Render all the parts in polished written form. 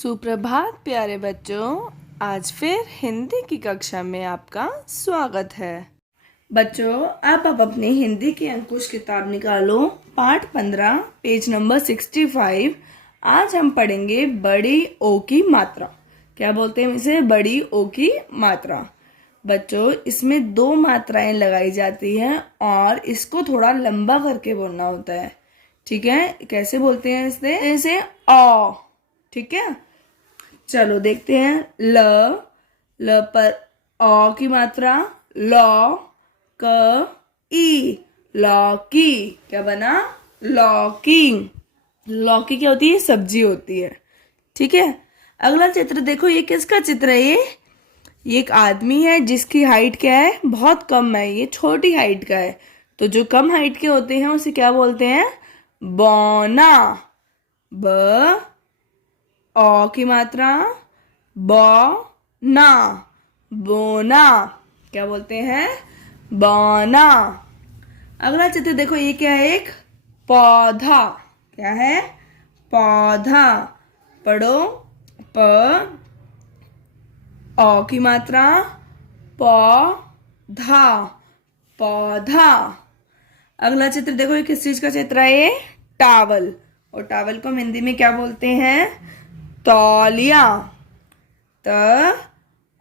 सुप्रभात प्यारे बच्चों। आज फिर हिंदी की कक्षा में आपका स्वागत है। बच्चों, आप अपनी हिंदी की अंकुश किताब निकालो। पाठ 15 पेज नंबर 65। आज हम पढ़ेंगे बड़ी ओ की मात्रा। क्या बोलते हैं इसे? बड़ी ओ की मात्रा। बच्चों, इसमें दो मात्राएं लगाई जाती हैं और इसको थोड़ा लंबा करके बोलना होता है। ठीक है? कैसे बोलते हैं इसे ओ। ठीक है, चलो देखते हैं। ल पर औ की मात्रा लौ, क ई, लौकी। क्या बना? लौकी। लौकी क्या होती है? सब्जी होती है। ठीक है, अगला चित्र देखो। ये किसका चित्र है? ये एक आदमी है जिसकी हाइट क्या है? बहुत कम है। ये छोटी हाइट का है। तो जो कम हाइट के होते हैं उसे क्या बोलते हैं? बौना। ब औ की मात्रा बौना, बोना। क्या बोलते हैं? बौना। अगला चित्र देखो। ये क्या है? एक पौधा। क्या है? पौधा। पढ़ो। प औ की मात्रा पौधा, पौधा। अगला चित्र देखो। ये किस चीज का चित्र है? ये टावल। और टावल को हम हिंदी में क्या बोलते हैं? तौलिया। त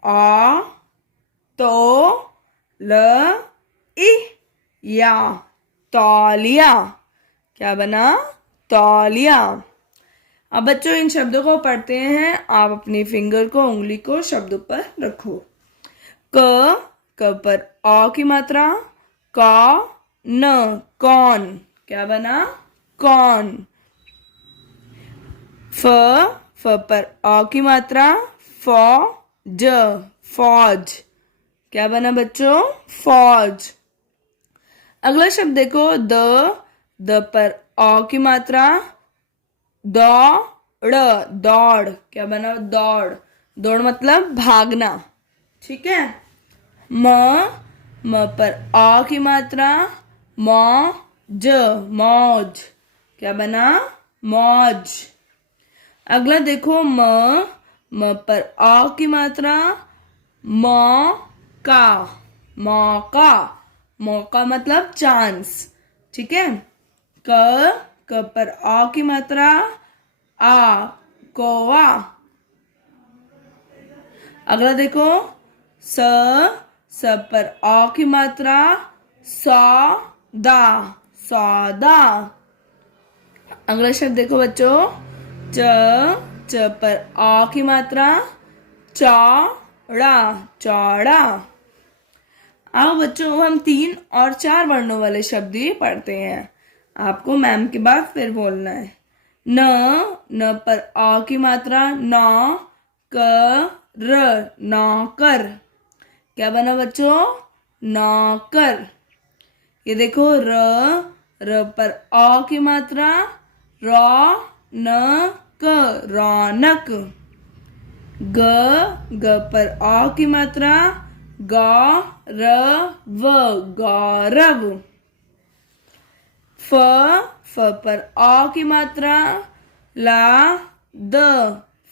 आ तो ल इ या, तौलिया। क्या बना? तौलिया। अब बच्चों इन शब्दों को पढ़ते हैं। आप अपनी फिंगर को, उंगली को शब्दों पर रखो। क पर औ की मात्रा का न, कौन। क्या बना? कौन। फ पर औ की मात्रा फौज, फौज। क्या बना बच्चों? फौज। अगला शब्द देखो। द पर औ की मात्रा दौड़, दौड़। क्या बना? दौड़। दौड़ मतलब भागना। ठीक है। म पर औ की मात्रा मौज, मौज। क्या बना? मौज। अगला देखो। म पर औ की मात्रा मौका, मौका। मौका मतलब चांस। ठीक है। क पर औ की मात्रा आ, कौवा। अगला देखो। स पर औ की मात्रा सौदा, सौदा। अगला शब्द देखो बच्चों। च पर औ की मात्रा चौड़ा, चौड़ा। आओ बच्चों, हम 3 और 4 वर्णों वाले शब्द ही पढ़ते हैं। आपको मैम के बाद फिर बोलना है। न पर औ की मात्रा नौ, नौकर। क्या बना बच्चों? नौकर। ये देखो। र पर औ की मात्रा रौनक, रौनक। ग पर औ की मात्रा गौरव, गौरव। फ पर औ की मात्रा लाद,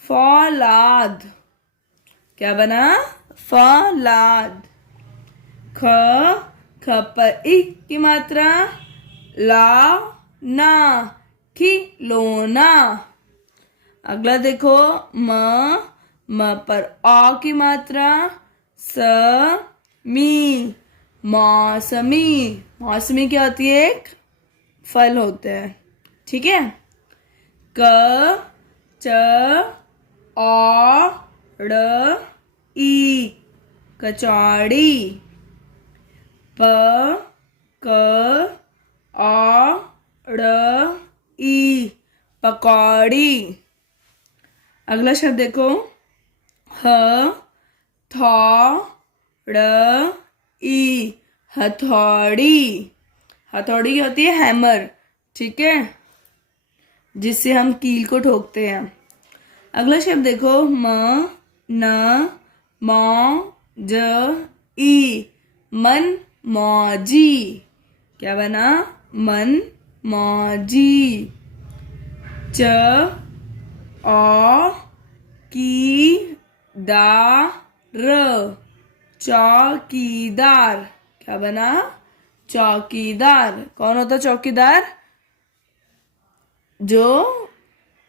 फौलाद। क्या बना? फौलाद। ख पर इ की मात्रा लाना, खिलौना। अगला देखो। म पर औ की मात्रा समी, मौसमी। मौसमी क्या होती है? एक फल होते हैं। ठीक है। क च औ ड़ ई, कचौड़ी। प क औ ड़ ई, पकौड़ी। अगला शब्द देखो। ह थौ ड़ ई, हथौड़ी। हथौड़ी क्या होती है? हैमर। ठीक है, जिससे हम कील को ठोकते हैं। अगला शब्द देखो। म न मौ ज ई, मन मौजी। क्या बना? मन मौजी। च औ चौकीदार। क्या बना? चौकीदार। कौन होता है चौकीदार? जो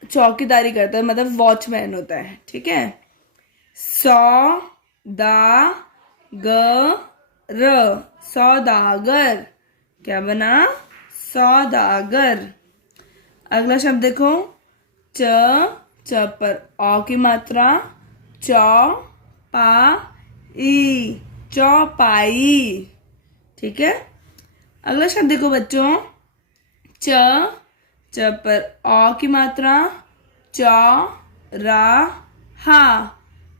चौकीदारी करता है, मतलब वॉचमैन होता है। ठीक है। सौदागर। क्या बना? सौदागर। अगला शब्द देखो, च पर औ की मात्रा, चौपाई। ठीक है। अगला शब्द देखो बच्चों, च पर औ की मात्रा,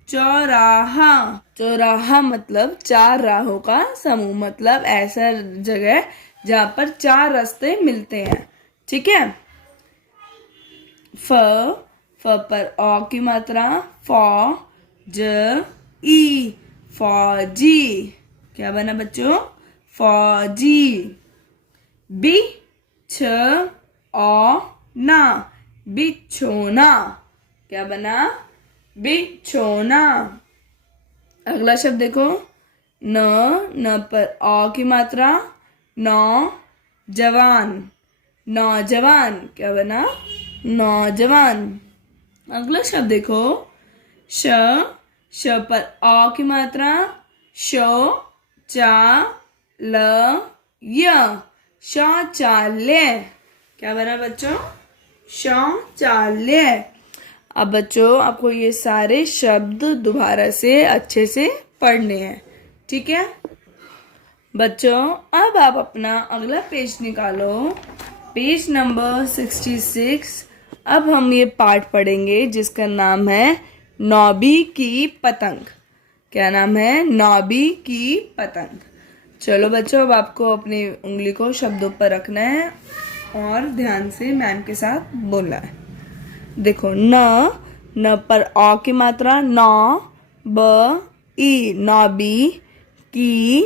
चौराहा मतलब चार राहों का समूह, मतलब ऐसा जगह जहाँ पर चार रास्ते मिलते हैं। ठीक है। फ पर औ की मात्रा, फौजी। क्या बना बच्चों? फौजी। बिछोना। क्या बना? बिछोना। अगला शब्द देखो, न पर औ की मात्रा, नौजवान। क्या बना? नौजवान। अगला शब्द देखो, श पर औ की मात्रा, शौचालय। क्या बना बच्चों? शौचालय। अब बच्चों आपको ये सारे शब्द दोबारा से अच्छे से पढ़ने हैं। ठीक है बच्चों, अब आप अपना अगला पेज निकालो, पेज नंबर 66। अब हम ये पाठ पढ़ेंगे जिसका नाम है नौबी की पतंग। क्या नाम है? नौबी की पतंग। चलो बच्चों, अब आपको अपनी उंगली को शब्दों पर रखना है और ध्यान से मैम के साथ बोलना है। देखो, न पर औ की मात्रा, नौबी, की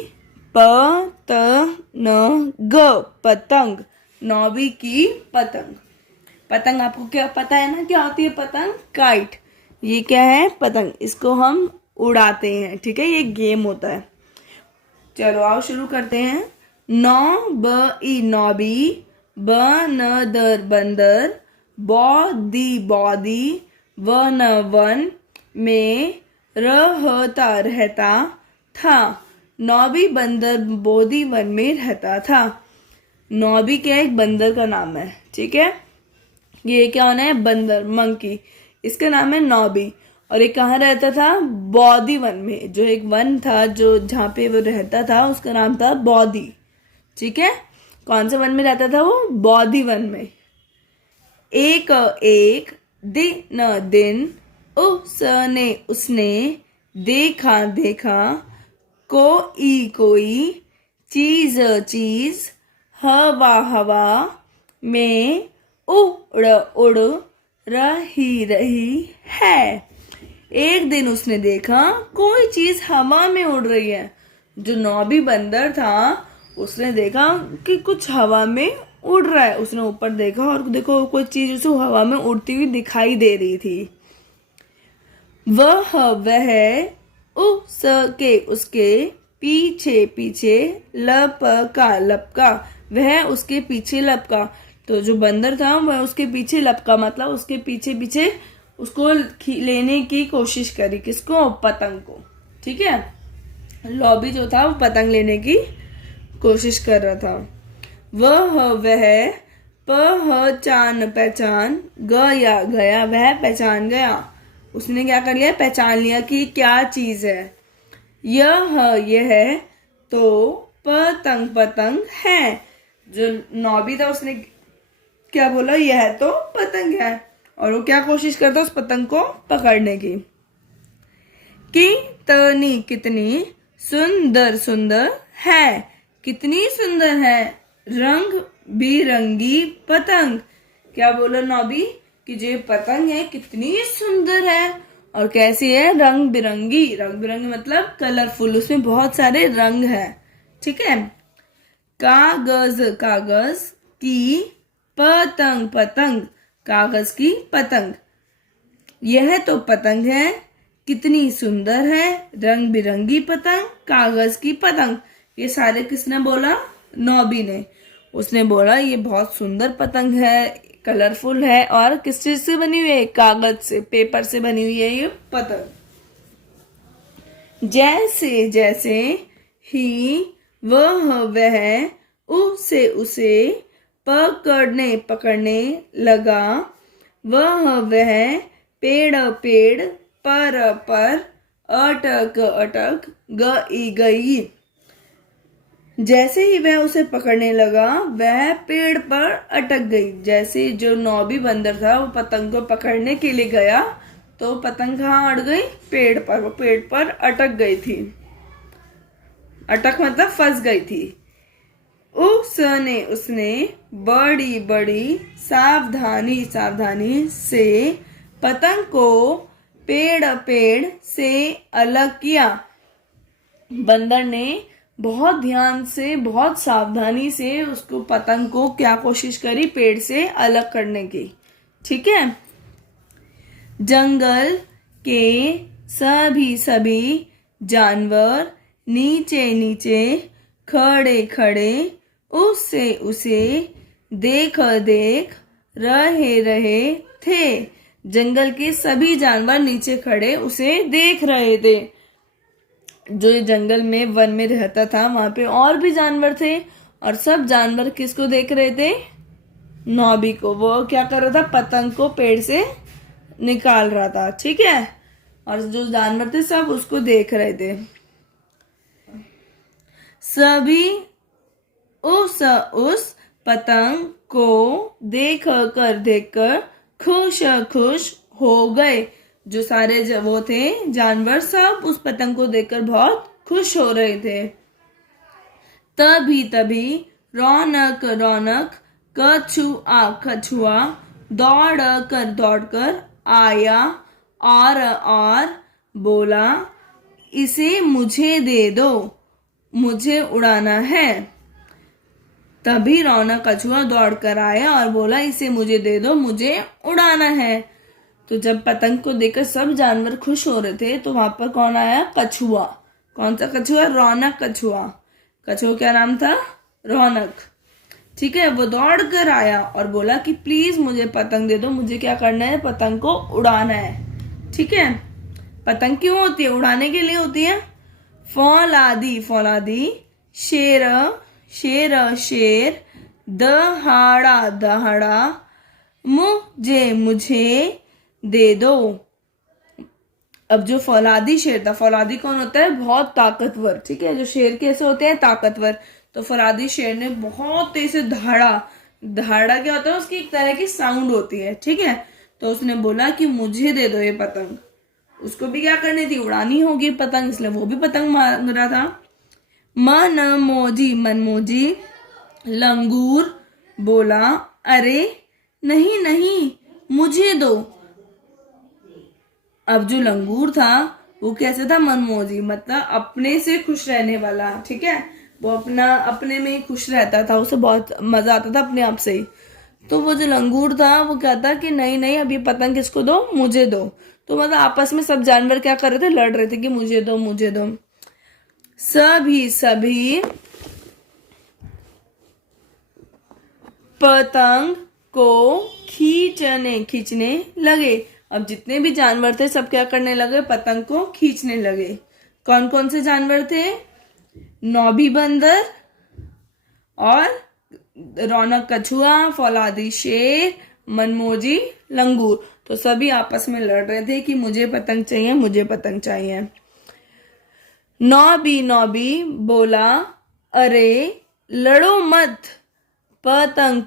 पतंग। नौबी की पतंग। पतंग आपको क्या पता है ना, क्या होती है पतंग? काइट। ये क्या है? पतंग। इसको हम उड़ाते हैं। ठीक है, ये गेम होता है। चलो आओ शुरू करते हैं। नौबी, बंदर, बौदी, वन में रहता था। नौबी बंदर बोधि वन में रहता था। नौबी क्या एक बंदर का नाम है। ठीक है, ये क्या होना है? बंदर, मंकी। इसका नाम है नौबी। और ये कहाँ रहता था? बौधि वन में। जो एक वन था जो जहाँ पे वो रहता था उसका नाम था बौधि। ठीक है, कौन से वन में रहता था वो? बौधि वन में। एक दिन, उसने, देखा, कोई, चीज, हवा में उड़ रही है। एक दिन उसने देखा कोई चीज हवा में उड़ रही है। जो नौबी बंदर था उसने देखा कि कुछ हवा में उड़ रहा है। उसने ऊपर देखा और देखो कोई चीज उसे हवा में उड़ती हुई दिखाई दे रही थी। वह उसके पीछे लपका। वह उसके पीछे लपका। तो जो बंदर था वह उसके पीछे लपका, मतलब उसके पीछे उसको लेने की कोशिश करी। किसको? पतंग को। ठीक है, लॉबी जो था वो पतंग लेने की कोशिश कर रहा था। वह पहचान गया। वह पहचान गया। उसने क्या कर लिया? पहचान लिया कि क्या चीज है। यह तो पतंग है। जो नौबी था उसने क्या बोला? यह तो पतंग है। और वो क्या कोशिश करता उस पतंग को पकड़ने की। कितनी सुंदर है। कितनी सुंदर है रंग बिरंगी पतंग। क्या बोला नौबी? कि जो पतंग है कितनी सुंदर है और कैसी है? रंग बिरंगी मतलब कलरफुल, उसमें बहुत सारे रंग है। ठीक है, कागज की पतंग। कागज की पतंग। यह तो पतंग है, कितनी सुंदर है, रंग बिरंगी पतंग, कागज की पतंग। ये सारे किसने बोला? नौबी ने। उसने बोला ये बहुत सुंदर पतंग है, कलरफुल है और किस चीज से बनी हुई है? कागज से, पेपर से बनी हुई है ये पतंग। जैसे जैसे ही वह उसे उसे पकड़ने पकड़ने लगा, वह पेड़ पेड़ पर अटक अटक गई। जैसे ही वह उसे पकड़ने लगा, वह पेड़ पर अटक गई। जैसे जो नौबी बंदर था वो पतंग को पकड़ने के लिए गया तो पतंग कहाँ अट गई? पेड़ पर। वो पेड़ पर अटक गई थी। अटक मतलब फंस गई थी। उसने बड़ी बड़ी सावधानी से पतंग को पेड़ से अलग किया। बंदर ने बहुत ध्यान से, बहुत सावधानी से उसको पतंग को क्या कोशिश करी? पेड़ से अलग करने की। ठीक है। जंगल के सभी जानवर नीचे खड़े उसे देख रहे थे। जंगल के सभी जानवर नीचे खड़े उसे देख रहे थे। जो जंगल में, वन में रहता था, वहां पे और भी जानवर थे और सब जानवर किसको देख रहे थे? नौबी को। वो क्या कर रहा था? पतंग को पेड़ से निकाल रहा था। ठीक है। और जो जानवर थे सब उसको देख रहे थे। सभी उस पतंग को देखकर खुश हो गए। जो सारे वो थे जानवर, सब उस पतंग को देखकर बहुत खुश हो रहे थे। तभी रौनक कछुआ दौड़कर आया और बोला, इसे मुझे दे दो, मुझे उड़ाना है। तभी रौनक कछुआ दौड़कर आया और बोला, इसे मुझे दे दो, मुझे उड़ाना है। तो जब पतंग को देखकर सब जानवर खुश हो रहे थे तो वहां पर कौन आया? कछुआ। कौन सा कछुआ? रौनक कछुआ। कछुआ क्या नाम था? रौनक। ठीक है। वो दौड़ कर आया और बोला कि प्लीज मुझे पतंग दे दो, मुझे क्या करना है? पतंग को उड़ाना है। ठीक है। पतंग क्यों होती है? उड़ाने के लिए होती है। फौलादी शेर दहाड़ा मुझे दे दो। अब जो फौलादी शेर था, फौलादी कौन होता है? बहुत ताकतवर। ठीक है। जो शेर कैसे होते हैं? ताकतवर। तो फौलादी शेर ने बहुत तेज से दहाड़ा क्या होता है? उसकी एक तरह की साउंड होती है। ठीक है। तो उसने बोला कि मुझे दे दो ये पतंग। उसको भी क्या करनी थी? उड़ानी होगी पतंग, इसलिए वो भी पतंग मार रहा था। मनमोजी लंगूर बोला, अरे नहीं मुझे दो। अब जो लंगूर था वो कैसे था? मनमोजी, मतलब अपने से खुश रहने वाला। ठीक है। वो अपने में ही खुश रहता था, उसे बहुत मजा आता था अपने आप से ही। तो वो जो लंगूर था वो कहता कि नहीं अब ये पतंग किसको दो? मुझे दो। तो मतलब आपस में सब जानवर क्या कर रहे थे? लड़ रहे थे कि मुझे दो। सभी पतंग को खींचने लगे। अब जितने भी जानवर थे सब क्या करने लगे? पतंग को खींचने लगे। कौन कौन से जानवर थे? नौबी बंदर और रौनक कछुआ, फौलादी शेर, मनमोजी लंगूर। तो सभी आपस में लड़ रहे थे कि मुझे पतंग चाहिए। नौबी बोला, अरे लड़ो मत, पतंग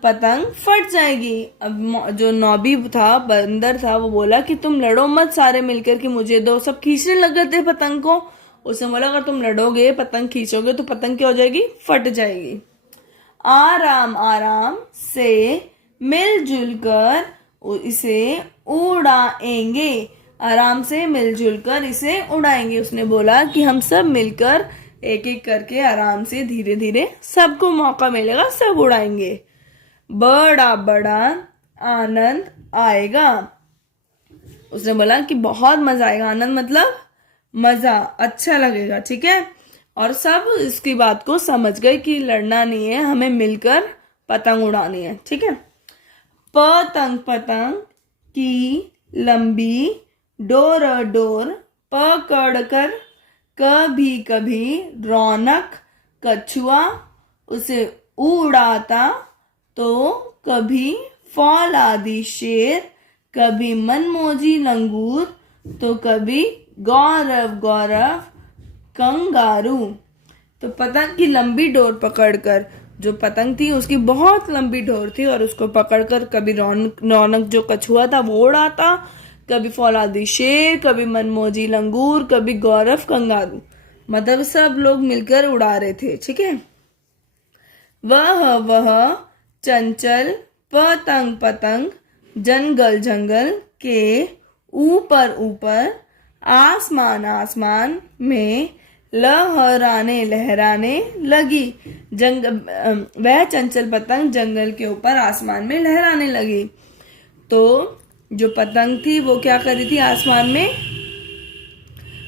फट जाएगी। अब जो नौबी था, बंदर था, वो बोला कि तुम लड़ो मत सारे मिलकर कि मुझे दो। सब खींचने लगे थे पतंग को। उसने बोला अगर तुम लड़ोगे, पतंग खींचोगे तो पतंग क्या हो जाएगी? फट जाएगी। आराम से मिलजुल कर इसे उड़ाएंगे। आराम से मिलजुल कर इसे उड़ाएंगे। उसने बोला कि हम सब मिलकर एक एक करके आराम से धीरे धीरे, सबको मौका मिलेगा, सब उड़ाएंगे। बड़ा आनंद आएगा। उसने बोला कि बहुत मजा आएगा। आनंद मतलब मजा, अच्छा लगेगा, ठीक है। और सब इसकी बात को समझ गए कि लड़ना नहीं है, हमें मिलकर पतंग उड़ानी है, ठीक है। पतंग पतंग की लंबी डोर डोर पकड़ कर कभी कभी रौनक कछुआ उसे उड़ाता, तो कभी फौलादी शेर, कभी मनमोजी लंगूर, तो कभी गौरव गौरव कंगारू। तो पतंग की लंबी डोर पकड़कर, जो पतंग थी उसकी बहुत लंबी डोर थी और उसको पकड़कर कभी रौनक जो कछुआ था वो उड़ाता, कभी फौलादी शेर, कभी मनमोजी लंगूर, कभी गौरव कंगारू। मतलब सब लोग मिलकर उड़ा रहे थे, ठीक है। वह चंचल पतंग पतंग जंगल जंगल के ऊपर ऊपर आसमान आसमान में लहराने लहराने लगी। वह चंचल पतंग जंगल के ऊपर आसमान में लहराने लगी। तो जो पतंग थी वो क्या कर रही थी आसमान में,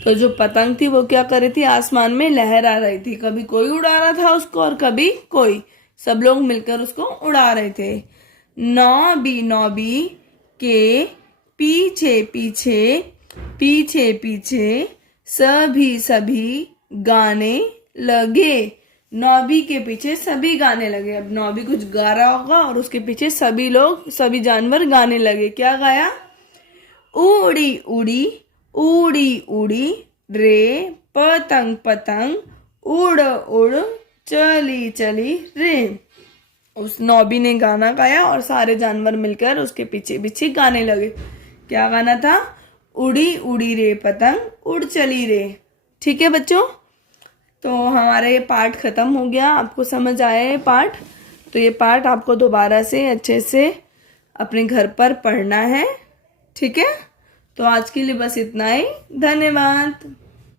तो जो पतंग थी वो क्या कर रही थी आसमान में लहरा रही थी। कभी कोई उड़ा रहा था उसको और कभी कोई, सब लोग मिलकर उसको उड़ा रहे थे। नौबी के पीछे पीछे पीछे पीछे सभी गाने लगे। नौबी के पीछे सभी गाने लगे। अब नौबी कुछ गा रहा होगा और उसके पीछे सभी लोग, सभी जानवर गाने लगे। क्या गाया? उड़ी उड़ी उड़ी उड़ी रे पतंग पतंग उड़ उड़ चली चली रे। उस नौबी ने गाना गाया और सारे जानवर मिलकर उसके पीछे पीछे गाने लगे। क्या गाना था? उड़ी उड़ी रे पतंग उड़ चली रे। ठीक है बच्चों, तो हमारा ये पाठ खत्म हो गया। आपको समझ आया ये पाठ? तो ये पाठ आपको दोबारा से अच्छे से अपने घर पर पढ़ना है, ठीक है। तो आज के लिए बस इतना ही। धन्यवाद।